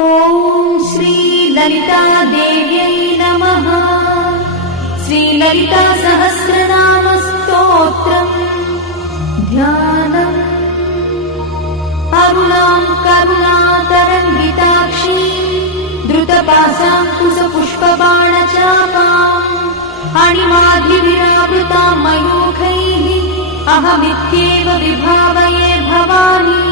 ॐ श्री ललितादेव्यै नमः। श्रीललिता सहस्रनाम स्तोत्रम् ध्यानम्। अरुणां करुणातरङ्गिताक्षीं द्रुतपाशाङ्कुशपुष्पबाणचापाम् अणिमाधिविरावृतां मयूखैः अहमित्येव विभावये भवानी।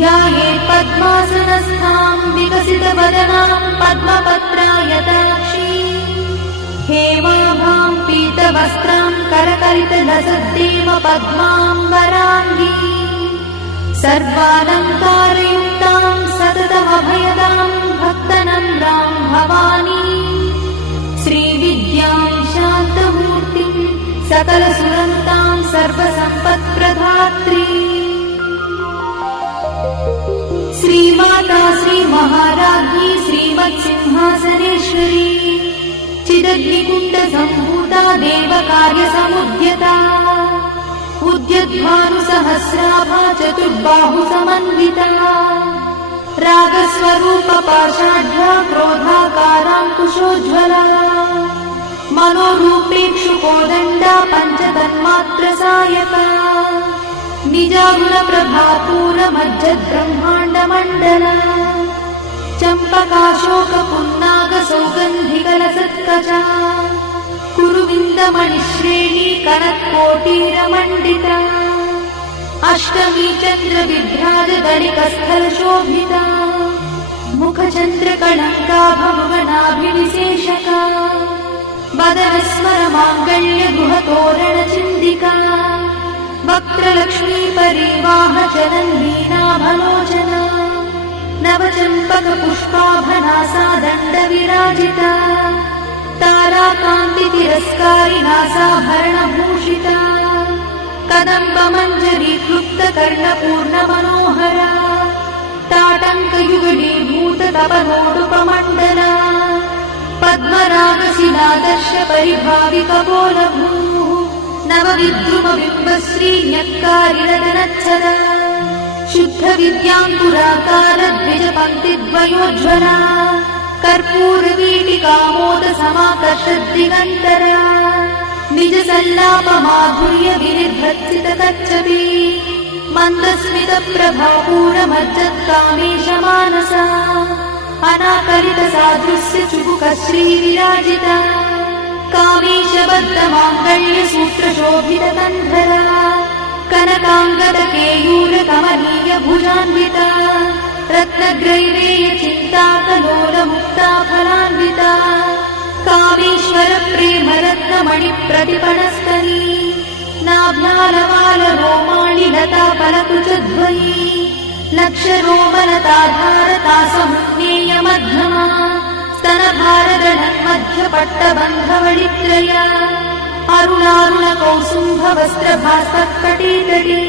ध्यायेत् पद्मासनस्थां विकसितवदनां पद्मपत्रायताक्षीं हेमाभां पीतवस्त्रां करकलितलसद्देव पद्माम्बराङ्गी सर्वालङ्कारयुक्तां सततमभयदां भक्तनम्रां भवानी। श्रीविद्यां शान्तमूर्तिं सकलसुरन्तां सर्वसम्पत्प्रदात्री श्रीमाता श्रीमहाराज्ञी श्रीमत्सिंहासनेश्वरी चिदग्निकुण्डसम्भूता देवकार्यसमुद्यता उद्यद्भानुसहस्राभा चतुर्बाहुसमन्विता रागस्वरूपपाषाढ्या क्रोधाकाराङ्कुशोज्ज्वला मनोरूपेक्षुकोदण्डा पञ्चतन्मात्रसायका निजागुणप्रभापूरमज्जद्ब्रह्माण्डमण्डला चम्पकाशोकपुन्नागसौगन्धिकलसत्कचा कुरुविन्दमणिश्रेणी कनत्कोटीरमण्डिता अष्टमी चन्द्रविभ्राजदलिकस्थलशोभिता मुखचन्द्रकलङ्का भुवनाभिविशेषका वदनस्मरमाङ्गल्यगृहतोरणचिन्दिका वक्त्रलक्ष्मी परिवाहचलन्नीनाभलोचना नवचम्पकपुष्पाभनासा दण्डविराजिता ताराकान्तितिरस्कारिनासाभरणभूषिता कदम्बमञ्जरीक्लुप्तकर्णपूर्णमनोहरा ताटङ्कयुगलीभूततपनोडुपमण्डला पद्मरागशिलादर्शपरिभाविकपोलभूः नवविद्रुमबिम्बश्री न्यक्कारिरदनच्छदा शुद्धविद्याङ्कुराकारद्विजपङ्क्तिद्वयोज्ज्वला कर्पूरवीटिकामोदसमाकर्षद्दिगन्तरा निजसल्लापमाधुर्यविनिर्भर्सितकच्छपी मन्दस्मितप्रभापूरमज्जत्कामेशमानसा अनाकरितसादृश्यचुबुकश्रीविराजिता कामेशबद्धमाङ्गल्यसूत्रशोभितकन्धरा कनकाङ्गदकेयूरकमनीयभुजान्विता रत्नग्रैवेयचिन्ताकलोलमुक्ताफलान्विता कामेश्वरप्रेमरत्नमणिप्रतिपणस्तनी नाभ्यालवालरोमाणि लताफलकुचध्वनी लक्षरोमलताधारतासमुज्ञेयमध्यमा स्तनभारदणन्मध्यपट्टबन्धवळित्रया अरुणारुणकौसुम्भवस्त्रभास्तत्कटीतटी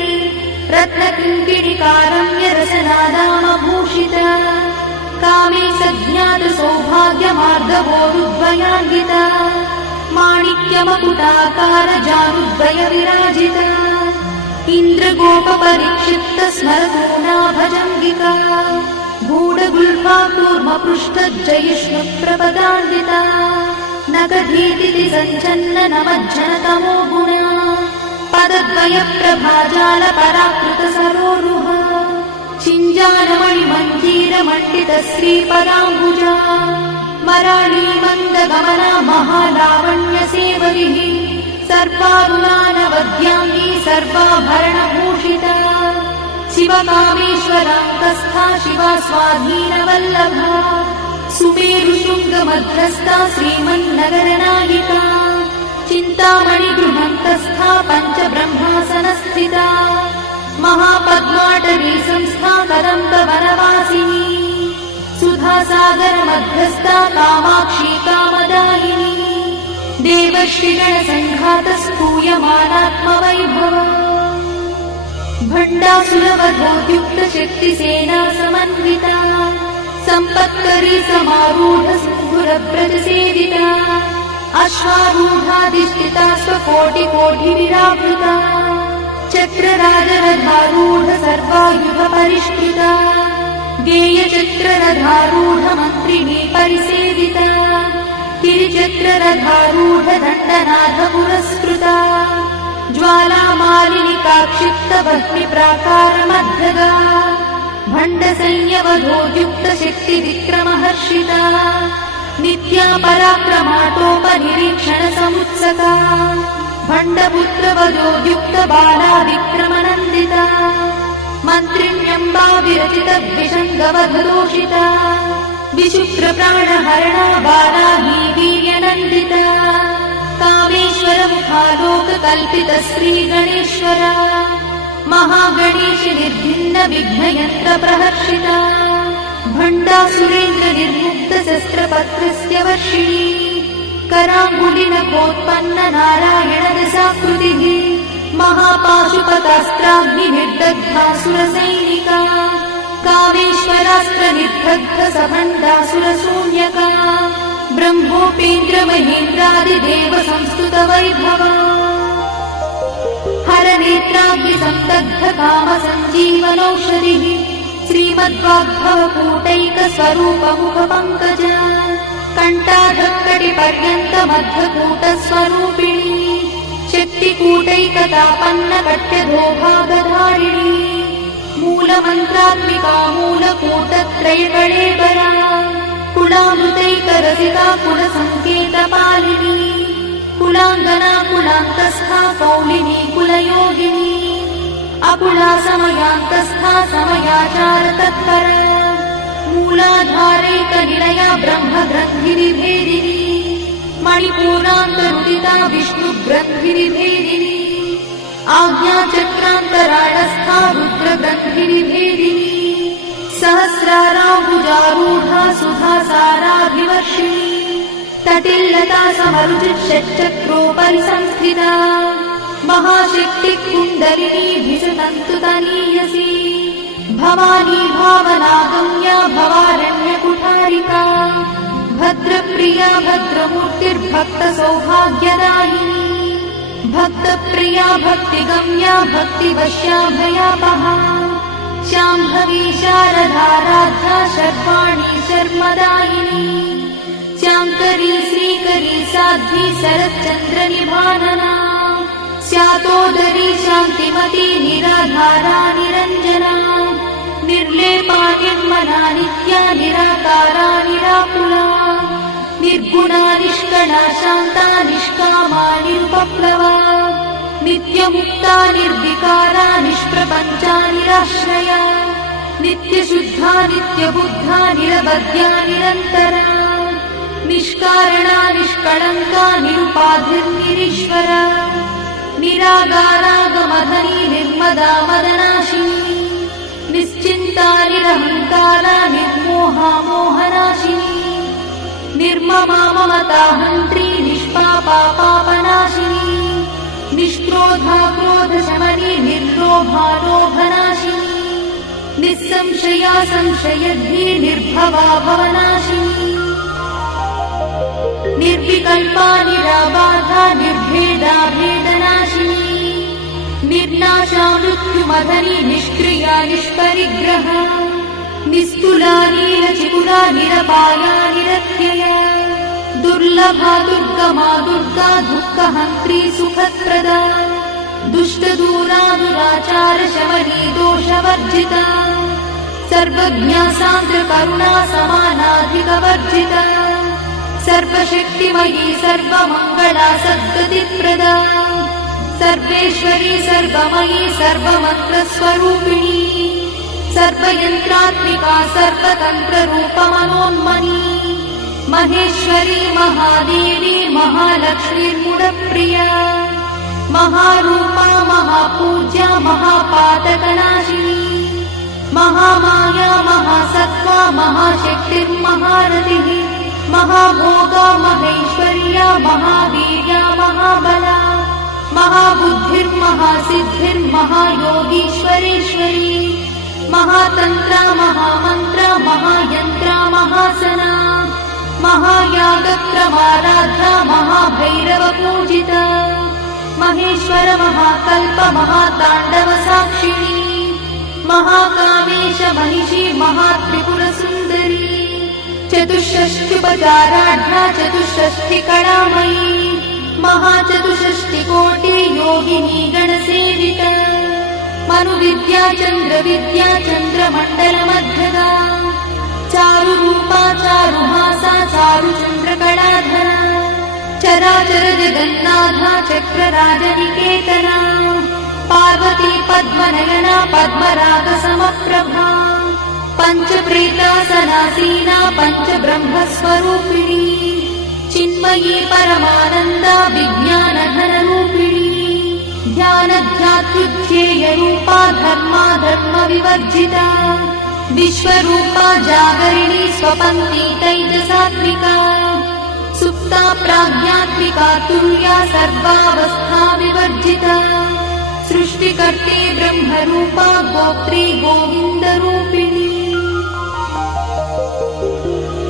रत्नकिङ्किणिकारम्यरसनादामभूषिता कामे सज्ञातसौभाग्यमार्गवोरुद्वयान्विता माणिक्यमकुटाकारजानुद्वयविराजिता इन्द्रगोपपरिक्षिप्तस्मरतूनाभजङ्गिका गूढगुल्फा कूर्मपृष्ठज्जयिष्णुप्रपदान्विता नगधीतिथि सञ्चन्ननमज्जनतमो गुणा पदद्वयप्रभाजालपराकृतसरोरुहा चिञ्जानमणिमञ्जीरमण्डितश्रीपदाम्बुजा मराळीमन्दगमना महालावण्यसेवरिः सर्वारुणानवद्याङ्गी सर्वाभरणभूषिता शिवकामेश्वरान्तस्था शिवा स्वाधीनवल्लभा सुमेरुशृङ्गमध्यस्था श्रीमन्नगरनायिका चिन्तामणिगृहन्तस्था पञ्चब्रह्मासनस्थिता महापद्माटवी संस्था कदम्बवनवासिनी सुधासागरमध्यस्था कामाक्षी कामदायिनी देवश्रीगणसङ्घातस्तूयमानात्मवैभवा भण्डासुरवधोद्युक्तशक्तिसेना समन्विता सम्पत्करी समारूढसिन्धुरव्रजसेविता अश्वारूढाधिष्ठिता स्वकोटिकोटिविरावृता चक्रराजरथारूढ सर्वायुधपरिष्कृता गेयचक्ररथारूढमन्त्रिणी परिसेविता गिरिचक्ररथारूढदण्डनाथ पुरस्कृता ज्वालामालिनिकाक्षिप्तभक्तिप्राकारमध्यगा भण्डसंयवधोद्युक्तशक्तिविक्रमहर्षिता नित्या पराक्रमाटोपनिरीक्षणसमुत्सका भण्डपुत्रवधोद्युक्तबाला विक्रमनन्दिता मन्त्रिण्यम्बा विरचितद्विषङ्गवधदोषिता विशुक्रप्राणहरणा बालाही वीर्यनन्दिता कामेश्वरमुखालोककल्पितश्रीगणेश्वरा महागणेश निर्भिन्नविघ्नयन्त्रप्रहर्षिता भण्डासुरेन्द्रनिर्मुक्तशस्त्रपत्रस्य वर्षिणी कराङ्गुलिनखोत्पन्ननारायणदशाकृतिः महापाशुपतास्त्राग्निर्दग्धासुरसैनिका कामेश्वरास्त्रनिर्दग्धसभण्डासुरशून्यका ब्रह्मोपेन्द्रमहेन्द्रादिदेव संस्तुतवैभवा हरनेत्राग्निसन्दग्धकामसञ्जीवनौषधिः श्रीमद्वाग्भवकूटैकस्वरूपमुखपङ्कजा कण्ठाधक्कटिपर्यन्तमध्वकूटस्वरूपिणी शक्तिकूटैकतापन्नकट्यधोभागधारिणी मूलमन्त्रात्मिका मूलकूटत्रयकळेबरा कुलामृतैकरसिका कुलसङ्केतपालिनी कुलाङ्गना कुलान्तस्था कौलिनी कुलयोगिनी अकुला समयान्तस्था समयाचारतत्परा मूलाधारैकनिलया ब्रह्मग्रन्थिनिभेदिनी मणिपूरान्तरुदिता विष्णुग्रन्थिनिभेदिनी आज्ञाचक्रान्तराळस्था रुद्रग्रन्थिनिभेदिनी सहस्राराम्बुजारूढा सुधासाराभिवर्षिणी तटिल्लता समरुचिषट्चक्रोपरि संस्थिता महाशक्तिकुण्डलिनी भिषतन्तुतनीयसी भवानी भावनागम्या भवारण्यकुठारिका भद्रप्रिया भद्रमूर्तिर्भक्तसौभाग्यदायिनी भक्तप्रिया भक्तिगम्या भक्तिवश्या भयापहा शाम्भवी शारदाराध्या शर्वाणी शर्मदायिनी शाङ्करी श्रीकरी साध्वी शरच्चन्द्रनिभानना स्यातोदरी शान्तिमती निराधारा निरञ्जना निर्लेपा निर्मला नित्या निराकारा निराकुला निर्गुणा निष्कणा शान्ता निष्कामा निरुपप्लवा नित्यमुक्ता निर्विकारा निष्प्रपञ्चा निराश्रया नित्यशुद्धा नित्यबुद्धा निरवध्या निरन्तरा निष्कारणा निष्कळङ्का निरुपाधिर्निरीश्वरा निरागारागमधनी निर्मदा मदनाशिनी निश्चिन्ता निरहङ्कारा निर्मोहा मोहनाशिनी निर्ममा ममता हन्त्री निष्पापा पापनाशिनी निष्क्रोधा क्रोधशमनी निर्लोभा लोभनाशिनी निस्संशया संशयद्धि निर्भवा भवनाशिनी निर्विकल्पा निराबाधा निर्भेदा भेदनाशिनी निर्नाशा मृत्युमधनी निष्क्रिया निष्परिग्रहा निस्तुला नीलचिकुरा निरपाया निरत्यया दुर्लभा दुर्गमा दुर्गा दुःखहन्त्री सुखप्रदा दुष्टदूरा दुराचारशमनी दोषवर्जिता सर्वज्ञा सान्द्रकरुणा समानाधिकवर्जिता सर्वशक्तिमयी सर्वमङ्गला सद्गतिप्रदा सर्वेश्वरी सर्वमयी सर्वमन्त्रस्वरूपिणी सर्वयन्त्रात्मिका सर्वतन्त्ररूपमनोन्मनी महेश्वरी महादेवी महालक्ष्मीर्मुडप्रिया महारूपा महापूज्या महापातकनाशिनी महामाया महासत्त्वा महाशक्तिर्महारतिः महाभोगा महेश्वर्या महावीर्या महाबला महाबुद्धिर्महासिद्धिर्महायोगीश्वरेश्वरी महातन्त्रा महामन्त्रा महायन्त्रा महासना महायागक्रमाराध्या महाभैरवपूजिता महेश्वर महाकल्प महाताण्डवसाक्षिणी महाकामेश महिषी महात्रिपुरसुन्दरी चतुष्षष्ट्युपचाराढ्या चतुष्षष्टिकलामयी महाचतुष्षष्टिकोटि योगिनी गणसेविता मनुविद्या चन्द्रविद्या चन्द्रमण्डलमध्यगा चारुरूपा चारुहासा चारुचन्द्रकलाधरा चराचर जगन्नाथा चक्रराजनिकेतना पार्वती पद्मनयना पद्मरागसमप्रभा पञ्चप्रेतासनासीना पञ्चब्रह्मस्वरूपिणी चिन्मयी परमानन्दा विज्ञानघनरूपिणी ध्यानध्यातृध्येयरूपा धर्मा धर्मविवर्जिता विश्वरूपा जागरिणी स्वपन्ती तैजसात्मिका सुप्ता प्राज्ञात्मिका तुल्या सर्वावस्था विवर्जिता सृष्टिकर्त्री ब्रह्मरूपा गोत्री गोविन्दरूपिणी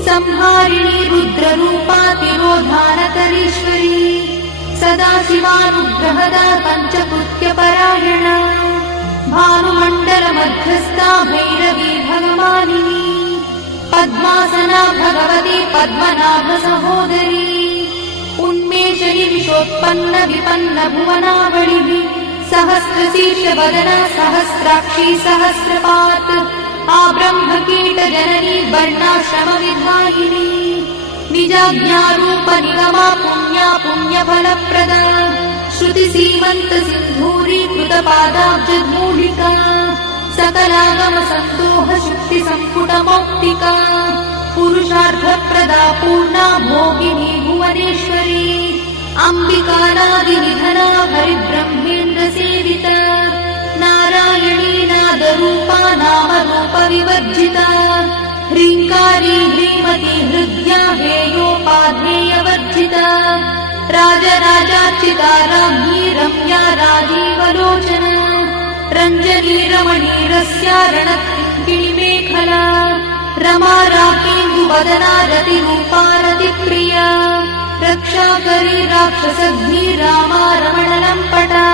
संहारिणी रुद्ररूपा तिरोधानकरीश्वरी सदाशिवानुग्रहदा पञ्चकृत्यपरायणा भानुमण्डलमध्यस्था भैरवी भगवानिनी पद्मासना भगवती पद्मनाभसहोदरी उन्मेषयि विशोत्पन्न विपन्न भुवनावलिः सहस्रशीर्षवदना सहस्राक्षी सहस्रपात् आब्रह्मकीटजननी वर्णाश्रमविधायिनी निजाज्ञारूप निगमा पुण्या पुण्यफलप्रदा श्रुतिसीमन्तसिन्धूरीकृतपादाब्जधूलिका सकलागमसन्दोह शुक्तिसम्पुटमौक्तिका पुरुषार्थप्रदा पूर्णा भोगिनी भुवनेश्वरी अम्बिकानादिनिधना हरिब्रह्मेन्द्रसेविता नारायणी नादरूपा नामरूपविवर्जिता ह्रीङ्कारी ह्रीमती हृद्या हेयोपाधेयवर्जिता राजराजार्चिता राज्ञी रम्या राजीवलोचना रञ्जनी रमणीरस्या रणकिङ्किणीमेखला रमा राकेन्दुवदना रतिरूपा रतिप्रिया रक्षाकरी राक्षसघ्नी रामा रमणलम्पटा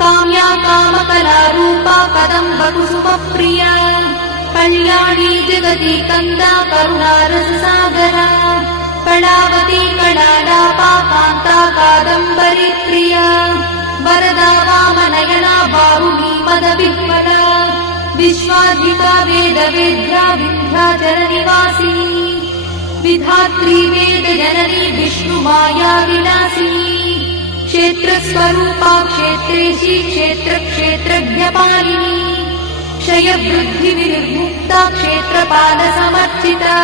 काम्या कामकलारूपा कदम्बकुसुमप्रिया कल्याणी जगती कन्दा करुणारससागरा कलावती कलालापा कान्ता कादम्बरी प्रिया वरदा वामनयना बाहुनी मदविह्वला विश्वाधिका वेदवेद्या विन्ध्याचलनिवासिनी विधात्री वेदजननी विष्णुमाया विलासिनी क्षेत्रस्वरूपा क्षेत्रेशी क्षेत्रक्षेत्रज्ञपालिनी क्षयवृद्धिविनिर्मुक्ता क्षेत्रपालसमर्चिता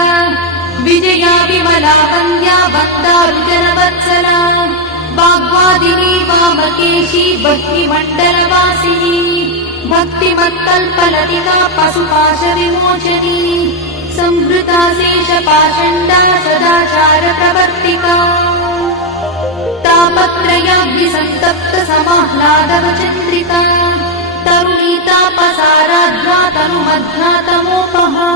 विजया विमला वन्द्या वन्दारुजनवत्सला वाग्वादिनी वामकेशी भक्तिमण्डलवासिनी भक्तिमत्कल्पलतिका पशुपाशविमोचनी संहृता शेषपाषण्डा सदाचारप्रवर्तिका तापत्रयाग्निसन्तप्त समाह्लादवचन्द्रिका तरुणीतापसाराध्या तनुमध्या तमोपहा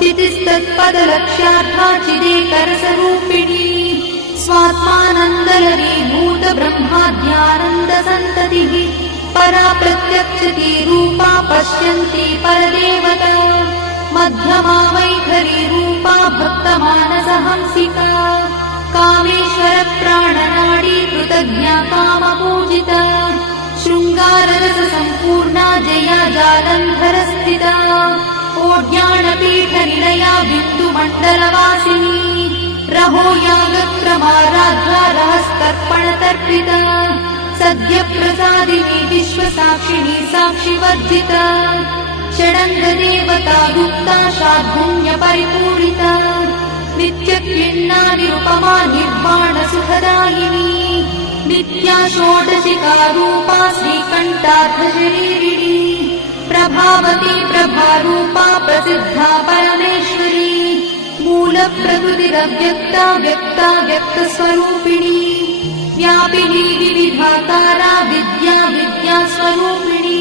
चितिस्तत्पदलक्ष्यार्था चिदेकरसरूपिणी स्वात्मानन्दलरीभूत ब्रह्माद्यानन्दसन्ततिः परा प्रत्यक्षती रूपा पश्यन्ती परदेवता मध्यमा वैखरी रूपा भक्तमानसहंसिका कामेश्वरप्राणनाडी कृतज्ञा कामपूजिता शृङ्गाररससम्पूर्णा जया जालन्धरस्थिता ओड्याणपीठनिलया बिन्दुमण्डलवासिनी रहो यागक्रमाराध्या रहस्तर्पणतर्पिता सद्यप्रसादिनी विश्वसाक्षिणी साक्षिवर्जिता षडङ्गदेवता युक्ता शाद्गुण्यपरिपूरिता नित्यक्लिन्ना निरुपमा निर्वाणसुखदायिनी नित्या षोडशिका रूपा श्रीकण्ठार्थशरीरिणी प्रभावती प्रभारूपा प्रसिद्धा परमेश्वरी मूलप्रकृतिरव्यक्ता व्यक्ता व्यक्तस्वरूपिणी व्यापिनी विविधाकारा विद्या विद्यास्वरूपिणी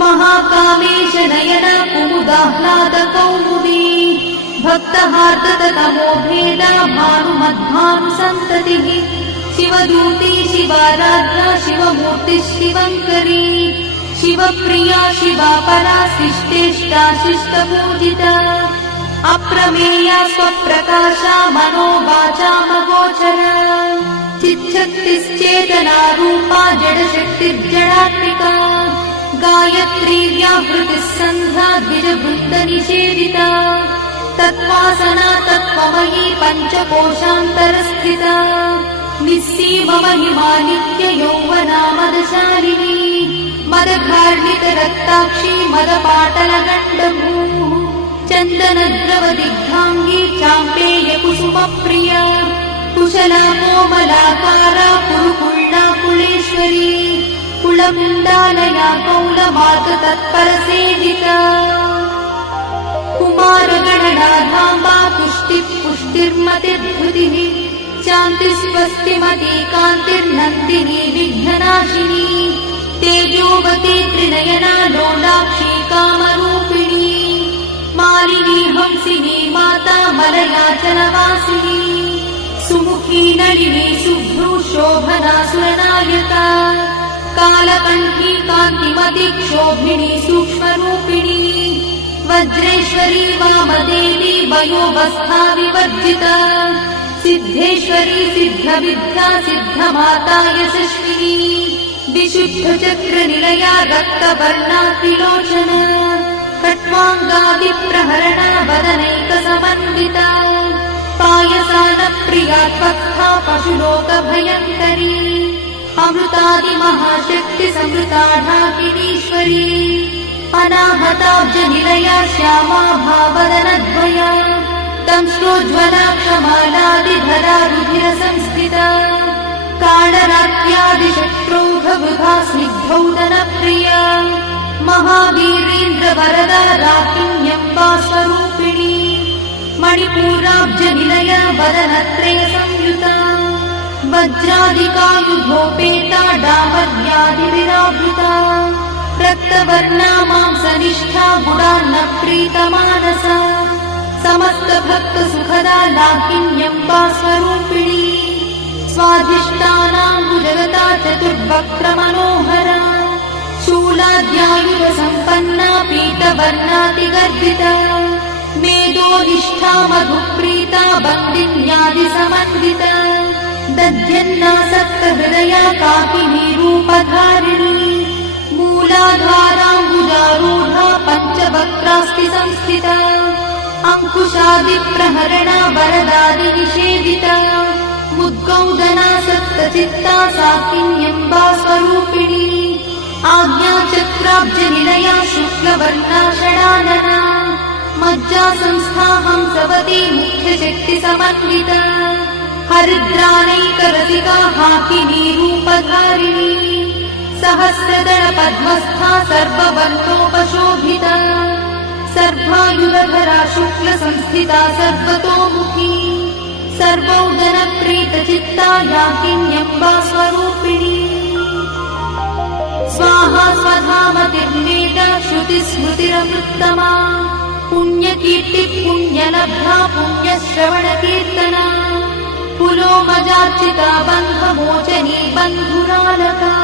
महाकामेश नयना कुमुदाह्लादकौमुदी भक्तहार्दतमोभेदा भानुमद्भानुसन्ततिः शिवदूती शिवाराध्या शिवमूर्तिः शिवङ्करी शिवप्रिया शिवा परा शिष्टेष्टा शिष्टपूजिता अप्रमेया स्वप्रकाशा मनोवाचामगोचरा चिच्छक्तिश्चेतना रूपा जडशक्तिर्जडात्मिका गायत्री व्याहृतिः सन्ध्या द्विजवृन्दनिषेविता तत्त्वासना तत्त्वमयी पञ्चकोशान्तरस्थिता निस्सीममहिमा नित्ययौवना मदशालिनी मदघार्णितरक्ताक्षी मदपाटलगण्डभूः चन्दनद्रवदिग्धाङ्गी चाम्पेयकुसुमप्रिया कुशला कोमलाकारा कुरुकुल्ला कुलेश्वरी कुलमुण्डालया कौलमाततत्परसेविता कुमारगणनाधाम्बा तुष्टिः पुष्टिर्मतिर्धृतिः शान्तिस्वस्तिमती कान्तिर्नन्दिनी विघ्ननाशिनी तेजोवती त्रिनयना लोलाक्षी कामरूपिणी मालिनी हंसिनी माता मलयाचलवासिनी सुमुखी नलिनी शुभ्रू शोभना सुरनायका कालकण्ठी कान्तिमती क्षोभिणी सूक्ष्मरूपिणी वज्रेश्वरी वामदेवी वयोवस्था विवर्जिता सिद्धेश्वरी सिद्धविद्या सिद्धमाता यशस्विनी विशुद्धचक्रनिलया रक्तवर्णा त्रिलोचना खट्वाङ्गादिप्रहरणा वदनैकसमन्विता पायसानप्रिया त्वक्था पशुलोकभयङ्करी अमृतादिमहाशक्तिसमृता ढाकिनीश्वरी अनाहताब्जनिलया श्यामा भावदनद्वया दंश्रोज्ज्वला क्षमालादिधरा रुधिरसंस्थिता कालरात्यादिशत्रुघवृथा स्निग्धौदनप्रिया महावीरेन्द्रवरदा राकिन्यम्बा स्वरूपिणी मणिपूराब्जनिलया वदनत्रयसंयुता वज्रादिकायुधोपेता डामर्यादिविरावृता रक्तवर्णा मांसनिष्ठा गुडान्नप्रीतमानसा समस्तभक्तसुखदा लाकिन्यम्बा स्वरूपिणी स्वाधिष्ठानाम्बुजगता चतुर्वक्त्रमनोहरा शूलाद्यायुधसम्पन्ना पीतवर्णातिगर्भिता मेदोनिष्ठा मधुप्रीता बन्दिन्यादिसमन्विता दध्यन्नासक्तहृदया काकिनी रूपधारिणी मूलाधाराम्बुजारूढा पञ्चवक्त्रास्ति संस्थिता अङ्कुशादिप्रहरणा वरदादिनिषेविता मुद्गौदना सप्तचित्ता साकिन्यम्बा स्वरूपिणी आज्ञाचक्राब्जनिलया शुक्लवर्णा षडानना मज्जा संस्था हंसवती मुख्यशक्तिसमन्विता हरिद्रानैकरसिका हाकिनी रूपधारिणी सहस्रदलपद्मस्था सर्ववर्णोपशोभिता सर्वायुधरा शुक्लसंस्थिता सर्वतोमुखी सर्वौदनप्रीतचित्ता याकिन्यम्बा स्वरूपिणी स्वाहा स्वधामतिर्नेता श्रुतिस्मृतिरमृत्तमा पुण्यकीर्तिः पुण्यलब्धा पुण्यश्रवणकीर्तना पुलोमजार्चिता बन्धमोचनी बन्धुरालका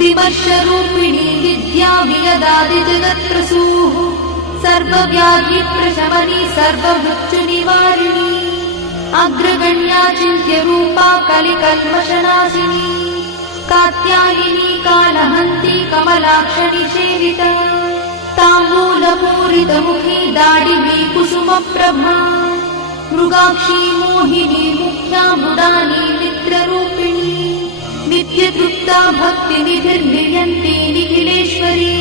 विमर्शरूपिणी विद्या वियदादिजगत्प्रसूः सर्वव्याधिप्रशमनी सर्वमृत्युनिवारिणी अग्रगण्या चिन्त्यरूपा कलिकल्मषनाशिनी कात्यायिनी कालहन्ती कमलाक्षनिषेविता ताम्बूलपूरितमुखी दाडिनी कुसुमप्रभा मृगाक्षी मोहिनी मुख्या मृडानी मित्ररूपिणी नित्यतृप्ता भक्तिनिधिर्नियन्ती निखिलेश्वरी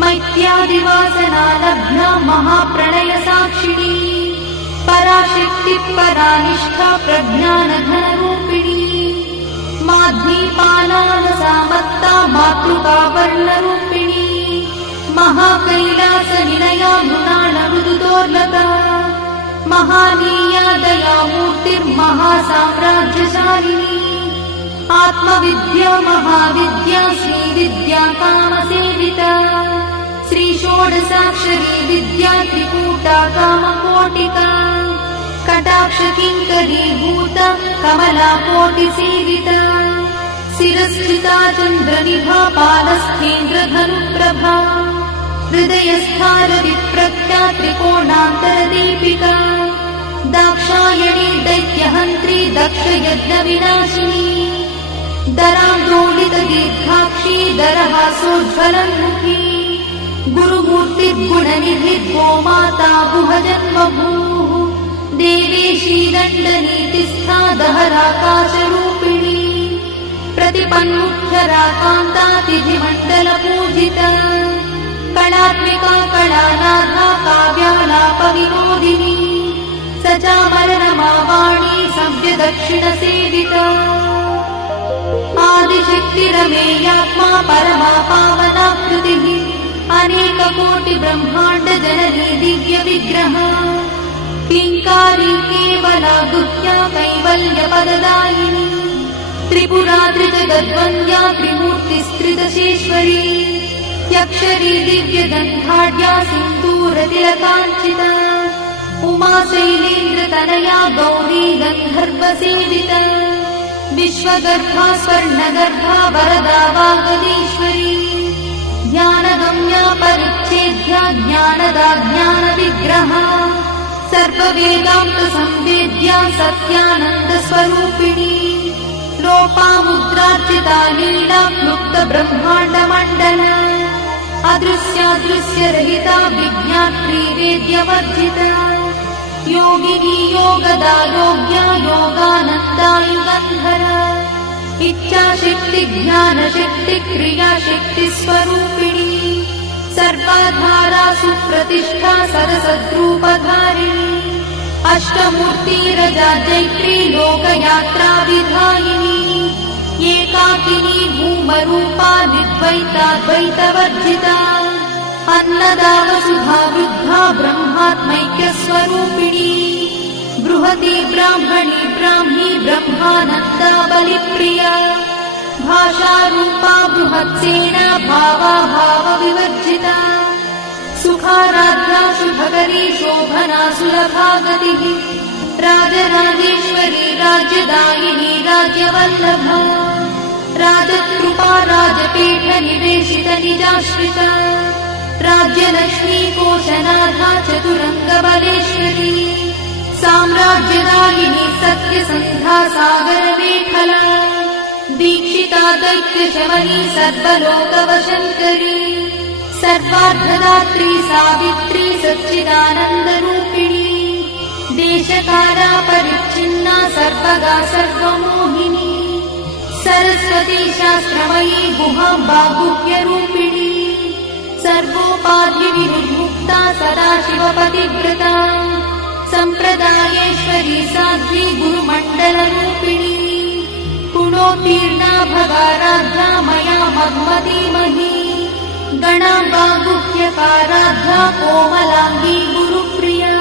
मैत्यादिवासना लब्धा महाप्रणयसाक्षिणी पराशक्तिः परानिष्ठा प्रज्ञानघनरूपिणी माध्वीपालानसामत्ता मातृका वर्णरूपिणी महाकैलासनिलया मृणालमृदुदोर्लता महानीया दयामूर्तिर्महासाम्राज्यशालिनी आत्मविद्या महाविद्या श्रीविद्या कामसेविता श्रीषोडशाक्षरी विद्या त्रिकूटा कामकोटिका कटाक्षकिङ्करीभूता कमलाकोटिसेविता शिरस्थिता चन्द्रनिभा पालस्थेन्द्रधनुप्रभा हृदयस्था रविप्रख्या त्रिकोणान्तरदीपिका दाक्षायणी दैत्यहन्त्री दक्षयज्ञविनाशिनी दरान्दोलितदीर्घाक्षी दरहासोज्ज्वलन्मुखी गुरुमूर्तिर्गुणनिधिः गोमाता गुहजन्मभूः देवेशी दण्डनीतिस्था दहराकाशरूपिणी प्रतिपन्मुख्यराकान्तातिथिमण्डलपूजिता कलात्मिका कलानाथा काव्यालापविनोदिनी सचामरनमावाणी सव्यदक्षिणसेविता आदिशक्तिरमेयात्मा परमा पावनाकृतिः अनेककोटिब्रह्माण्डजननी दिव्यविग्रह किङ्कारी केवला गुह्या कैवल्यपददायिनी त्रिपुरा त्रिजगद्वन्द्या त्रिमूर्तिस्त्रिदशेश्वरी यक्षरी दिव्यगन्धाढ्या सिन्दूरतिलकाञ्चिता उमा शैलेन्द्रतनया गौरी गन्धर्वसेविता विश्वगर्भा स्वर्णगर्भा वरदा वागदीश्वरी ध्यानगम्या परिच्छेद्या ज्ञानदा ज्ञानविग्रहा सर्ववेदान्तसंवेद्या सत्यानन्दस्वरूपिणी लोपामुद्रार्चिता लीला क्लुप्तब्रह्माण्डमण्डला अदृश्यादृश्यरहिता विज्ञात्री वेद्यवर्जिता योगिनी योगदा योग्या योगानन्दा युगन्धरा इच्छाशक्ति ज्ञानशक्ति क्रियाशक्ति स्वरूपिणी सर्वाधारा सुप्रतिष्ठा सरसद्रूपधारिणी अष्टमूर्तिरजा जैत्री लोकयात्रा विधायिनी एकाकिनी भूमरूपा निर्द्वैताद्वैतवर्जिता अन्नदा वसुधा वृद्धा ब्रह्मात्मैक्यस्वरूपिणी बृहती ब्राह्मणी ब्राह्मी ब्रह्मानन्दा बलिप्रिया भाषारूपा बृहत्सेना भावा भावविवर्जिता सुखाराध्या शुभकरी शोभना सुलभा गतिः राजराजेश्वरी राज्यदायिनी राज्यवल्लभा राजकृपा राजपीठ निवेशित निजाश्रिता राज्यलक्ष्मी कोशनाथा चतुरङ्गबलेश्वरी साम्राज्यदायिनी सत्यसन्धा सागरमेखला दीक्षिता दैत्यशमनी सर्वलोकवशङ्करी सर्वार्थदात्री सावित्री सच्चिदानन्दरूपिणी देशकाला परिच्छिन्ना सर्वगा सर्वमोहिनी सरस्वती शास्त्रमयी गुहाम्बा गुह्यरूपिणी सर्वोपाधिविनिर्मुक्ता सदाशिवपतिव्रता सम्प्रदायेश्वरी साध्वी गुरुमण्डलरूपिणी गुणोत्तीर्णा भगाराध्या मया मग्मतीमही गणाम्बा गुह्यकाराध्या कोमलाङ्गी गुरुप्रिया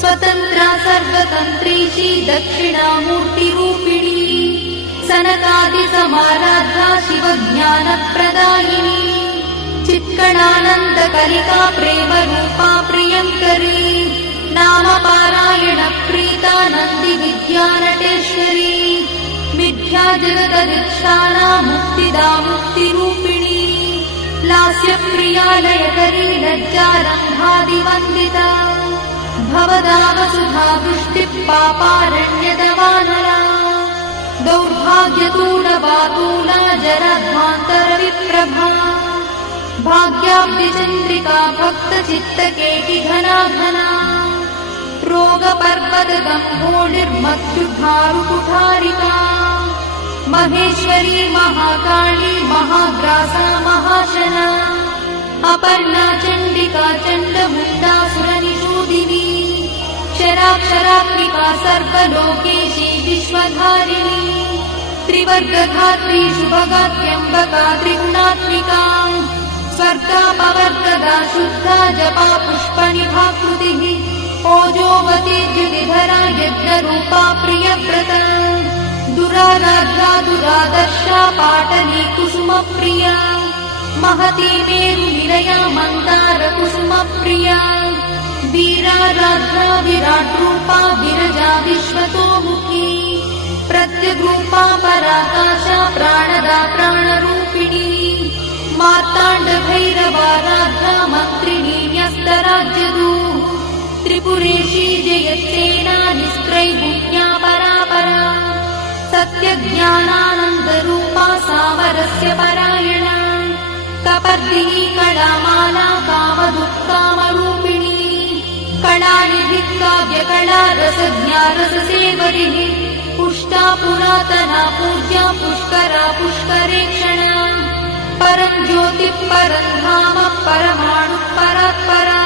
स्वतन्त्रा सर्वतन्त्रीशी दक्षिणामूर्तिरूपिणी सनकादिसमाराध्या शिवज्ञानप्रदायिनी चित्कणानन्दकलिका प्रेमरूपा प्रियङ्करी नामपारायणप्रीता नन्दिविद्या नटेश्वरी मिथ्या जगदधिष्ठाना मुक्तिदा मुक्तिरूपिणी लास्यप्रिया लयकरी लज्जारम्भादिवन्दिता भवदा वसुधा वृष्टिः पापारण्यदवानला दौर्भाग्यतूलवातूला जरध्वान्तरविप्रभा भाग्याब्धिचन्द्रिका भक्तचित्तकेकिघना घना रोगपर्वतगम्भोर्निर्मत्युद्धारुकुठारिका महेश्वरी महाकाली महाग्रासा महाशना अपर्णा चण्डिका चण्डमुण्डासुरनिषूदिनी क्षराक्षरात्मिका सर्वलोकेशी विश्वधारिणी त्रिवर्गधात्री शुभगात्यम्बका त्रिगुणात्मिका स्वर्गापवर्गदा शुद्धा जपा पुष्पनिभाकृतिः ओजोवती द्युतिधरा यज्ञरूपा प्रियव्रता दुराराध्या दुरादर्शा पाटली कुसुमप्रिया महती मेरुनिलया मन्दारकुसुमप्रिया वीराराध्या विराट्रूपा विरजा विश्वतोमुखी प्रत्यग्रूपा पराकाशा प्राणदा प्राणरूपिणी मार्ताण्डभैरवाराध्या मन्त्रिणी न्यस्तराज्यदूः त्रिपुरेशी जयत्सेना निस्त्रैगुण्या परापरा सत्यज्ञानानन्दरूपा सामरस्य परायणा कपर्दिनी कलामाला कामदुःकामरूपिणी कलानिधिः काव्यकला रसज्ञा रससेवरिः पुष्टा पुरातना पूज्या पुष्करा पुष्करेक्षणा परं ज्योतिः परं धाम परमाणुः परात्परा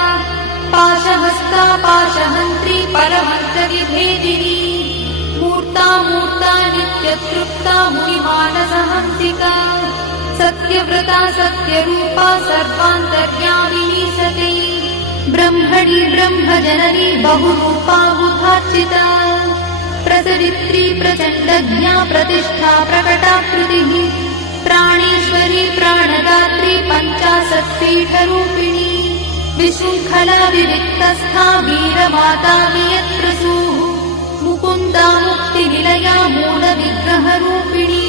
पाशहस्ता पाशहन्त्री परमन्त्रविभेदिनी मूर्ता मूर्ता नित्यतृप्ता मुनिमानसहंसिका सत्यव्रता सत्यरूपा सर्वान्तर्यामिनी सती ब्रह्मणि ब्रह्मजननी बहुरूपा बुधार्चिता प्रसरित्री प्रचण्डज्ञा प्रतिष्ठा प्रकटाकृतिः प्राणेश्वरी प्राणदात्री पञ्चाशत्पीठरूपिणी विशृङ्खला विविक्तस्था वीरमाता वियत्प्रसूः मुकुन्दा मुक्तिनिलया मूलविग्रहरूपिणी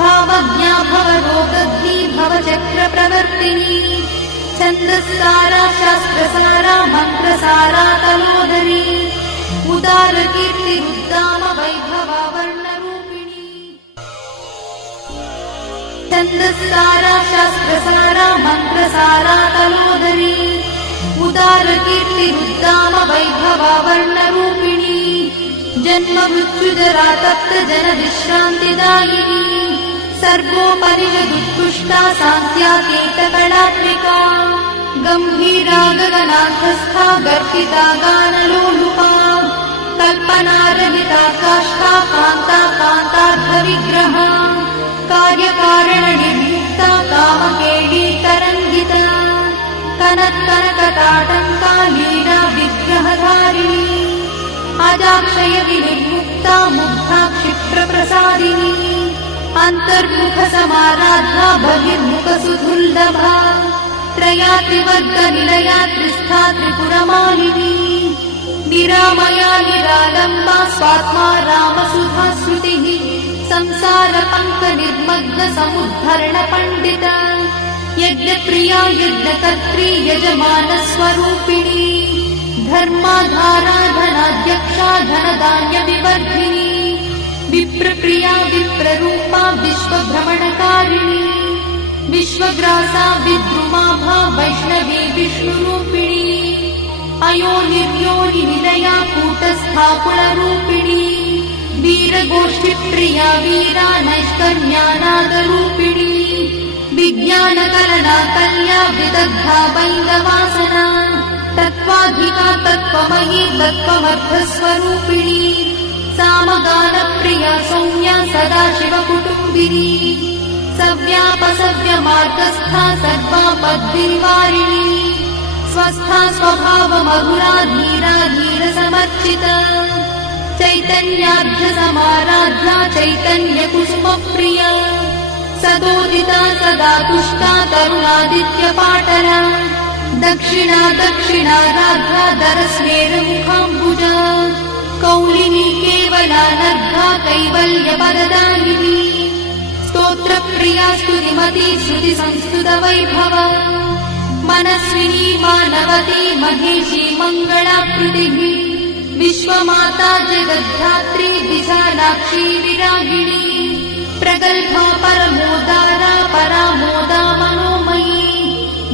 भावज्ञा भवरोगग्नी भवचक्रप्रवर्तिनी छन्दस्सारा शास्त्रसारा मन्त्रसारा तलोदरी उदारकीर्तिरुद्दाम वैभवा वर्णरूपिणी छन्दस्सारा शास्त्रसारा मन्त्रसारा तलोदरी उदारकीर्तिरुद्दाम वैभवा वर्णरूपिणी जन्ममृत्युजरा तप्तजनविश्रान्तिदायिनी सर्वोपनिषदुत्कृष्टा सान्त्यातीतकलात्मिका गम्भीरा गगनाथस्था गर्भिता गानलोलुपा कल्पनारहिता काष्ठा कान्ता कान्तार्थविग्रहा कार्यकारणनिर्मुक्ता कामकेली तरङ्गिता कनत्कनकताटङ्का लीला विग्रहधारिणी अजाक्षय विनिर्मुक्ता मुग्धा क्षिप्रप्रसादिनी अन्तर्मुखसमाराध्या बहिर्मुखसुदुर्लभा त्रयात्रिवर्गनिलया त्रिस्था त्रिपुरमालिनी निरामया निरालम्बा स्वात्मा रामसुधाश्रुतिः संसारपङ्कनिर्मग्नसमुद्धरणपण्डिता यज्ञप्रिया यज्ञकर्त्री यजमानस्वरूपिणी धर्माधाराधनाध्यक्षा धनधान्यविवर्धिनी विप्रप्रिया विप्ररूपा विश्वभ्रमणकारिणी विश्वग्रासा विद्रुमाभा वैष्णवी विष्णुरूपिणी अयोनिर्योनिनिलया कूटस्था कुलरूपिणी वीरगोष्ठिप्रिया वीरा नैष्कर्म्यानादरूपिणी विज्ञानकलना कल्या विदग्धा वैन्दवासना तत्त्वाधिका तत्त्वमयी तत्त्वमर्थस्वरूपिणी सामगानप्रिया सौम्या सदाशिवकुटुम्बिनी सव्यापसव्यमार्गस्था सर्वापद्विनिवारिणी स्वस्था स्वभावमधुरा धीरा धीरसमर्चिता चैतन्याढ्यसमाराध्या चैतन्यकुसुमप्रिया सदोदिता सदा तुष्टा तरुणादित्यपाटला दक्षिणा दक्षिणाराध्या दरस्मेरमुखाम्बुजा कौलिनी केवला नर्घा कैवल्यपददायिनी स्तोत्रप्रिया स्तुतिमती श्रुतिसंस्कृतवैभवा मनस्विनी मानवती महेशी मङ्गलाकृतिः विश्वमाता जगद्धात्री विशालाक्षी विरागिणी प्रगल्भा परमोदारा परामोदा मनोमयी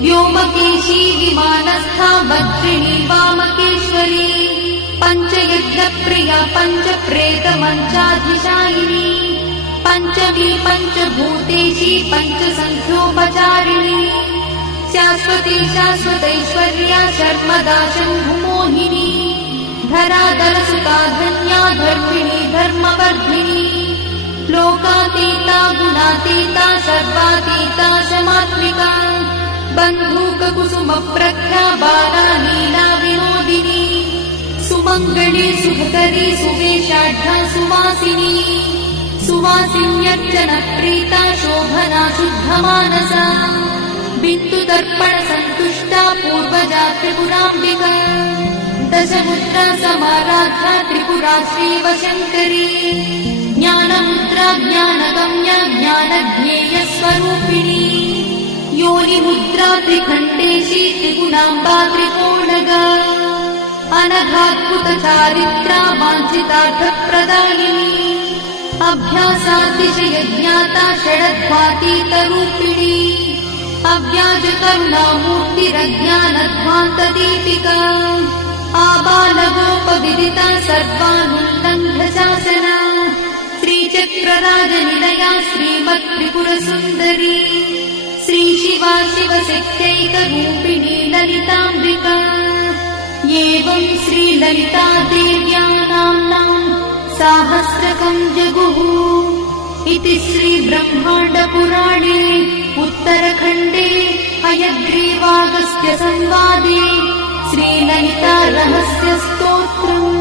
व्योमकेशी विमानस्था वज्रिणी वामकेश्वरी पञ्चयज्ञप्रिया पञ्चप्रेतमञ्चाधिशायिनी पञ्चमी पञ्चभूतेशी पञ्चसङ्ख्योपचारिणी शाश्वती शाश्वतैश्वर्या शर्मदा शम्भुमोहिनी धराधरसुता धन्या धर्मिणी धर्मवर्धिनी लोकातीता गुणातीता सर्वातीता शमात्मिका बन्धूककुसुमप्रख्या बाला लीला विनोदिनी सुमङ्गली सुखकरी सुवेशाढ्या सुवासिनी सुवासिन्यर्चनप्रीता शोभना शुद्धमानसा बिन्दुदर्पणसन्तुष्टा पूर्वजा त्रिपुराम्बिका दशमुद्रा समाराध्या त्रिपुरा श्रीवशङ्करी ज्ञानमुद्रा ज्ञानगम्या ज्ञानज्ञेयस्वरूपिणी योनिमुद्रा त्रिखण्डेशी त्रिगुणाम्बा त्रिकोणगा अनघाद्भुतचारित्रा वाञ्छितार्थप्रदायिनी अभ्यासातिशयज्ञाता षडध्वातीतरूपिणी अव्याजकरुणामूर्तिरज्ञानध्वान्तदीपिका आबालगोपविदिता सर्वानुल्लङ्घ्य शासना श्रीचक्रराजनिलया श्रीमत्त्रिपुरसुन्दरी श्रीशिवा शिवशक्त्यैकरूपिणी ललिताम्बिका एवं श्रीललिता देव्या नाम्नाम् साहस्रकं जगुः इति श्रीब्रह्माण्डपुराणे उत्तरखण्डे हयग्रीवागस्त्य संवादे श्रीललिता रहस्यस्तोत्रम्।